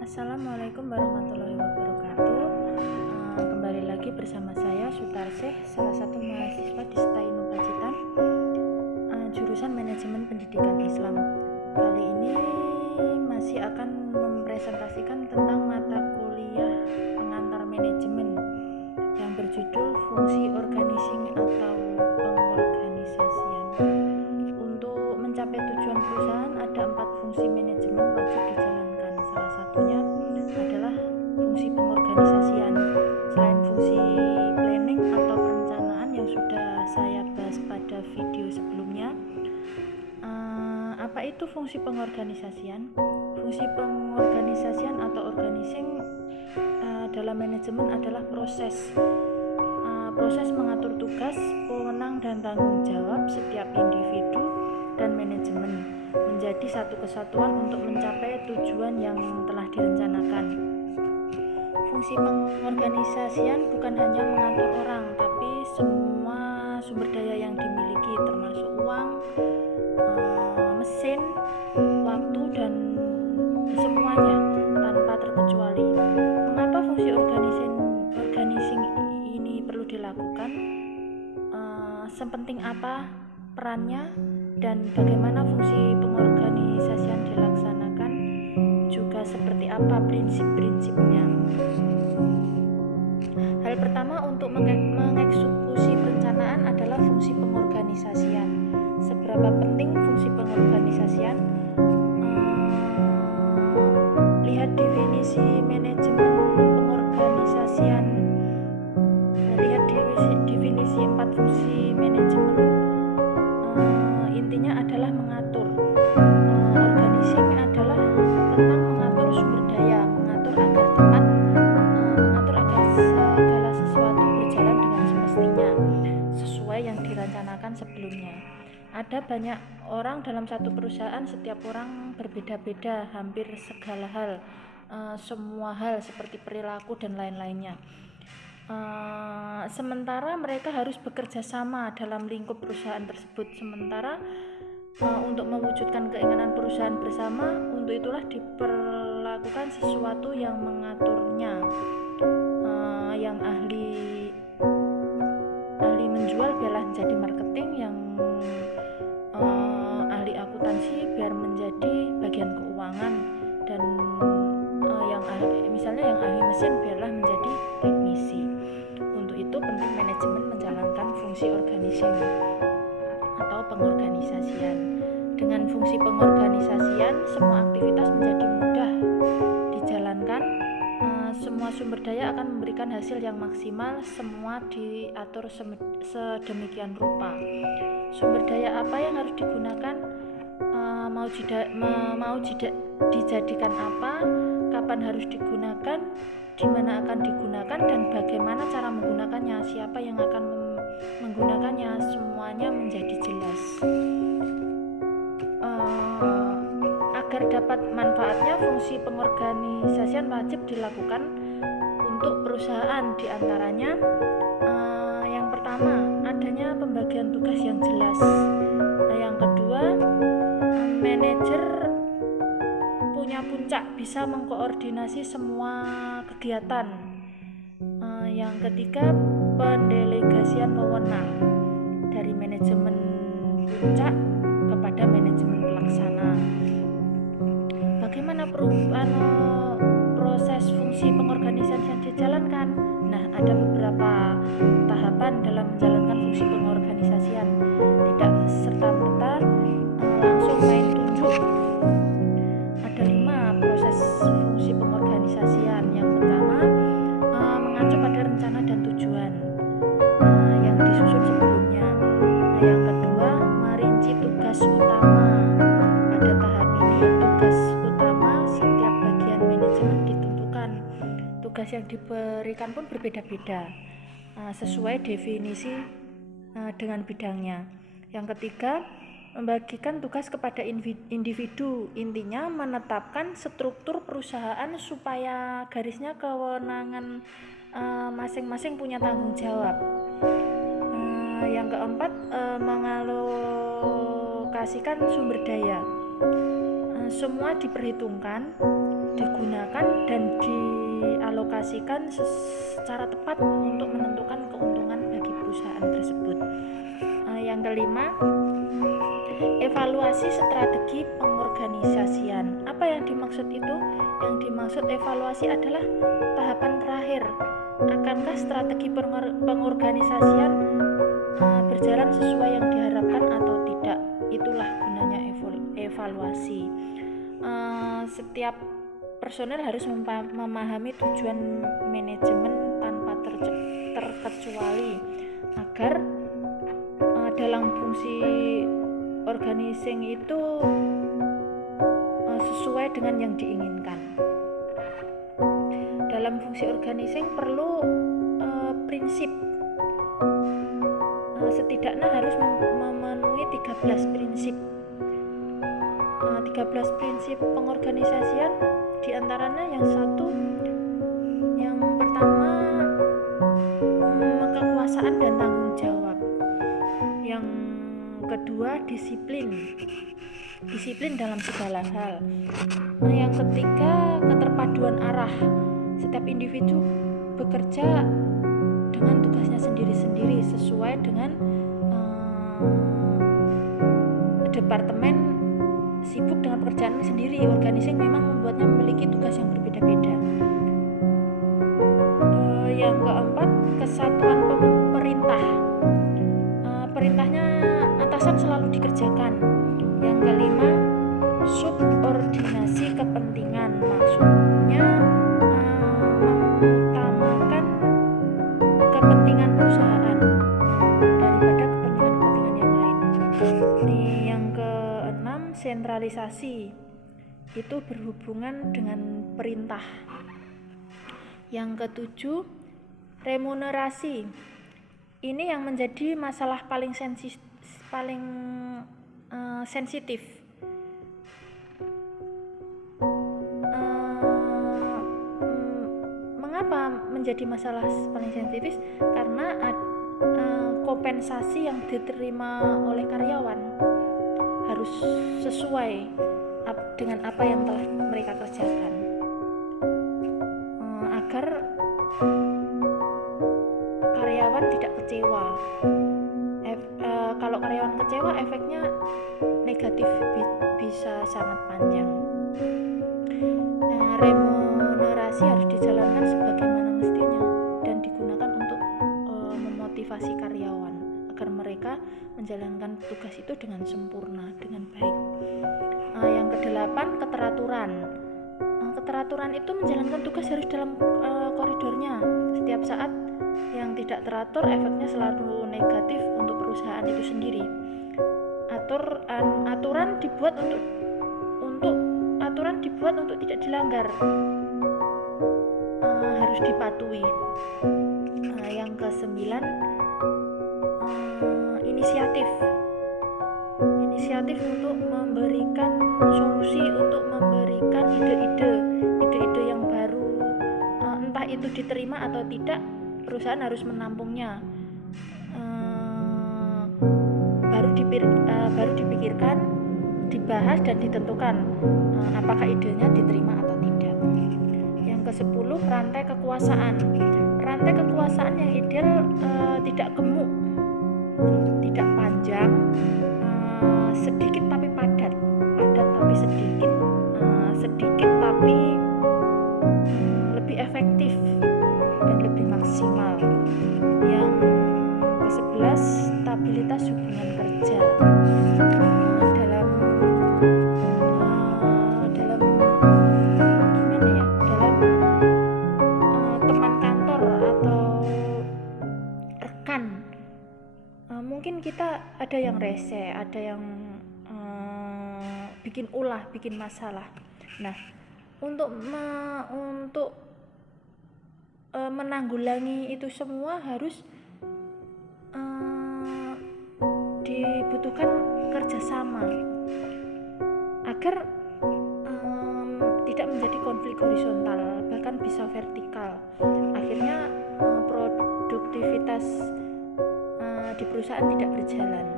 Assalamualaikum warahmatullahi wabarakatuh. Kembali lagi bersama saya Sutarsih, salah satu mahasiswa di STAINU Pacitan, jurusan Manajemen Pendidikan Islam. Kali ini masih akan mempresentasikan tentang mata kuliah pengantar manajemen yang berjudul Fungsi Organizing atau Pengorganisasian. Untuk mencapai tujuan perusahaan ada 4 fungsi manajemen wajib dijalankan. Salah satunya adalah fungsi pengorganisasian. Selain fungsi planning atau perencanaan yang sudah saya bahas pada video sebelumnya, apa itu fungsi pengorganisasian? Fungsi pengorganisasian atau organizing dalam manajemen adalah proses mengatur tugas, wewenang dan tanggung jawab setiap individu dan manajemen menjadi satu kesatuan untuk mencapai tujuan yang telah direncanakan. Fungsi pengorganisasian bukan hanya mengatur orang, tapi semua sumber daya yang dimiliki, termasuk uang, mesin, waktu, dan semuanya tanpa terkecuali. Mengapa fungsi organizing ini perlu dilakukan? Sepenting apa perannya dan bagaimana fungsi pengorganisasian dilaksanakan, juga seperti apa prinsip-prinsipnya. Hal pertama untuk mengeksekusi perencanaan adalah fungsi pengorganisasian. Seberapa penting fungsi pengorganisasian? Lihat definisi manajemen pengorganisasian. Lihat definisi 4 fungsi manajemen. Intinya adalah mengatur. Organizing adalah tentang mengatur sumber daya, mengatur agar tepat, mengatur agar segala sesuatu berjalan dengan semestinya, sesuai yang direncanakan sebelumnya. Ada banyak orang dalam satu perusahaan, setiap orang berbeda-beda, hampir segala hal, semua hal seperti perilaku dan lain-lainnya. Sementara mereka harus bekerja sama dalam lingkup perusahaan tersebut. Sementara untuk mewujudkan keinginan perusahaan bersama, untuk itulah diperlakukan sesuatu yang mengaturnya. Yang ahli menjual biarlah menjadi marketing, yang ahli akuntansi biar menjadi bagian keuangan, dan yang ahli mesin biarlah menjadi teknisi. Untuk itu penting manajemen menjalankan fungsi organizing atau pengorganisasian. Dengan fungsi pengorganisasian, semua aktivitas menjadi mudah dijalankan. Semua sumber daya akan memberikan hasil yang maksimal. Semua diatur sedemikian rupa. Sumber daya apa yang harus digunakan? Mau dijadikan apa? Kapan harus digunakan? Di mana akan digunakan dan bagaimana cara menggunakannya? Siapa yang akan menggunakannya? Semuanya menjadi jelas. Agar dapat manfaatnya, fungsi pengorganisasian wajib dilakukan untuk perusahaan. Di antaranya, yang pertama, adanya pembagian tugas yang jelas. Yang kedua, manajer punya puncak, bisa mengkoordinasi semua kegiatan. Yang ketiga, pendelegasian wewenang dari manajemen puncak kepada manajemen pelaksana. Bagaimana proses fungsi pengorganisasian dijalankan? Nah, ada beberapa tahapan dalam menjalankan fungsi pengorganisasian. Tidak serta-merta langsung main tunjuk. Ada 5 proses fungsi pengorganisasian. Yang pertama, mengacu pada rencana dan tujuan yang disusun sebelumnya. Yang kedua, merinci tugas utama. Pada tahap ini, tugas utama setiap bagian manajemen ditentukan. Tugas yang diberikan pun berbeda-beda, sesuai definisi dengan bidangnya. Yang ketiga, membagikan tugas kepada individu. Intinya menetapkan struktur perusahaan supaya garisnya kewenangan masing-masing punya tanggung jawab. Yang keempat, mengalokasikan sumber daya. Semua diperhitungkan, digunakan dan dialokasikan secara tepat untuk menentukan keuntungan bagi perusahaan tersebut. Yang kelima, evaluasi strategi pengorganisasian. Apa yang dimaksud itu? Yang dimaksud evaluasi adalah tahapan terakhir. Akankah strategi pengorganisasian berjalan sesuai yang diharapkan atau tidak? Itulah gunanya evaluasi. Setiap personel harus memahami tujuan manajemen tanpa terkecuali agar dalam fungsi organizing itu sesuai dengan yang diinginkan. Dalam fungsi organizing perlu prinsip, setidaknya harus memenuhi 13 prinsip. 13 prinsip pengorganisasian, diantaranya yang pertama kekuasaan dan tanggung jawab. Yang kedua disiplin dalam segala hal. Yang ketiga keterpaduan arah. Setiap individu bekerja dengan tugasnya sendiri-sendiri sesuai dengan departemen sibuk dengan pekerjaan sendiri. Organizing memang membuatnya memiliki tugas yang berbeda-beda. Yang keempat, kesatuan pemerintah. Perintahnya atasan selalu dikerjakan. Yang kelima, subordinasi kepentingan. Maksudnya mengutamakan kepentingan perusahaan daripada kepentingan yang lain. Yang keenam, sentralisasi. Itu berhubungan dengan perintah. Yang ketujuh, remunerasi. Ini yang menjadi masalah paling sensitif. Mengapa menjadi masalah paling sensitif? Karena kompensasi yang diterima oleh karyawan harus sesuai dengan apa yang telah mereka kerjakan, agar karyawan tidak kecewa. Kalau karyawan kecewa, efeknya negatif, bisa sangat panjang. Remunerasi harus dijalankan sebagaimana mestinya dan digunakan untuk memotivasi karyawan agar mereka menjalankan tugas itu dengan sempurna, dengan baik. Yang kedelapan, keteraturan. Keteraturan itu menjalankan tugas harus dalam koridornya. Setiap saat yang tidak teratur, efeknya selalu negatif untuk perusahaan itu sendiri. Aturan dibuat untuk tidak dilanggar, harus dipatuhi. Yang kesembilan, inisiatif untuk memberikan solusi, untuk memberikan ide-ide yang baru. Entah itu diterima atau tidak, perusahaan harus menampungnya. Baru dipikirkan, dibahas dan ditentukan apakah idenya diterima atau tidak. Yang ke-10, rantai kekuasaan. Rantai kekuasaan yang ideal tidak gemuk, tidak panjang, sedikit tapi padat tapi sedikit tapi lebih efektif dan lebih maksimal. Yang ke-11, stabilitas hubungan kerja. Dalam teman kantor atau rekan, mungkin kita ada yang rese, ada yang bikin masalah. Nah, untuk menanggulangi itu semua harus dibutuhkan kerjasama agar tidak menjadi konflik horizontal, bahkan bisa vertikal. Akhirnya produktivitas di perusahaan tidak berjalan.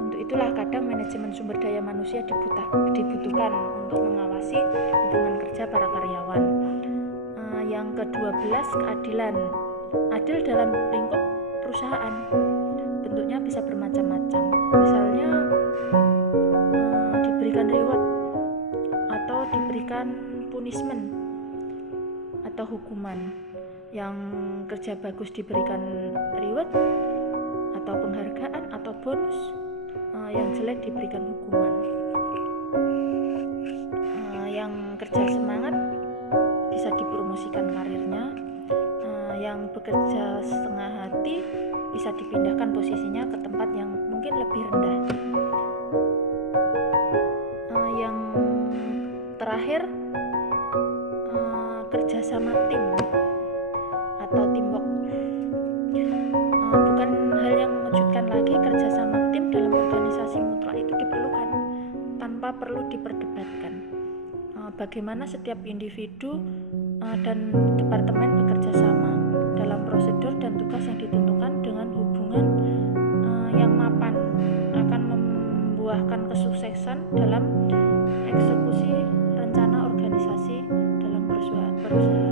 Untuk itulah kadang manajemen sumber daya manusia dibutuhkan untuk mengawasi hubungan kerja Yang ke-12, keadilan. Adil dalam lingkup perusahaan. Bentuknya bisa bermacam-macam. Misalnya diberikan reward atau diberikan punishment atau hukuman. Yang kerja bagus diberikan reward atau penghargaan atau bonus, yang jelek diberikan hukuman. Yang kerja semangat bisa dipromosikan karirnya, yang bekerja setengah hati bisa dipindahkan posisinya ke tempat yang mungkin lebih rendah. Yang terakhir, kerja sama tim atau teamwork. Bukan hal yang mengejutkan lagi, kerja sama tim dalam organisasi mutlak itu diperlukan tanpa perlu diperdebatkan. Bagaimana setiap individu dan departemen bekerja sama dalam prosedur dan tugas yang ditentukan dengan hubungan yang mapan akan membuahkan kesuksesan dalam eksekusi rencana organisasi dalam perusahaan.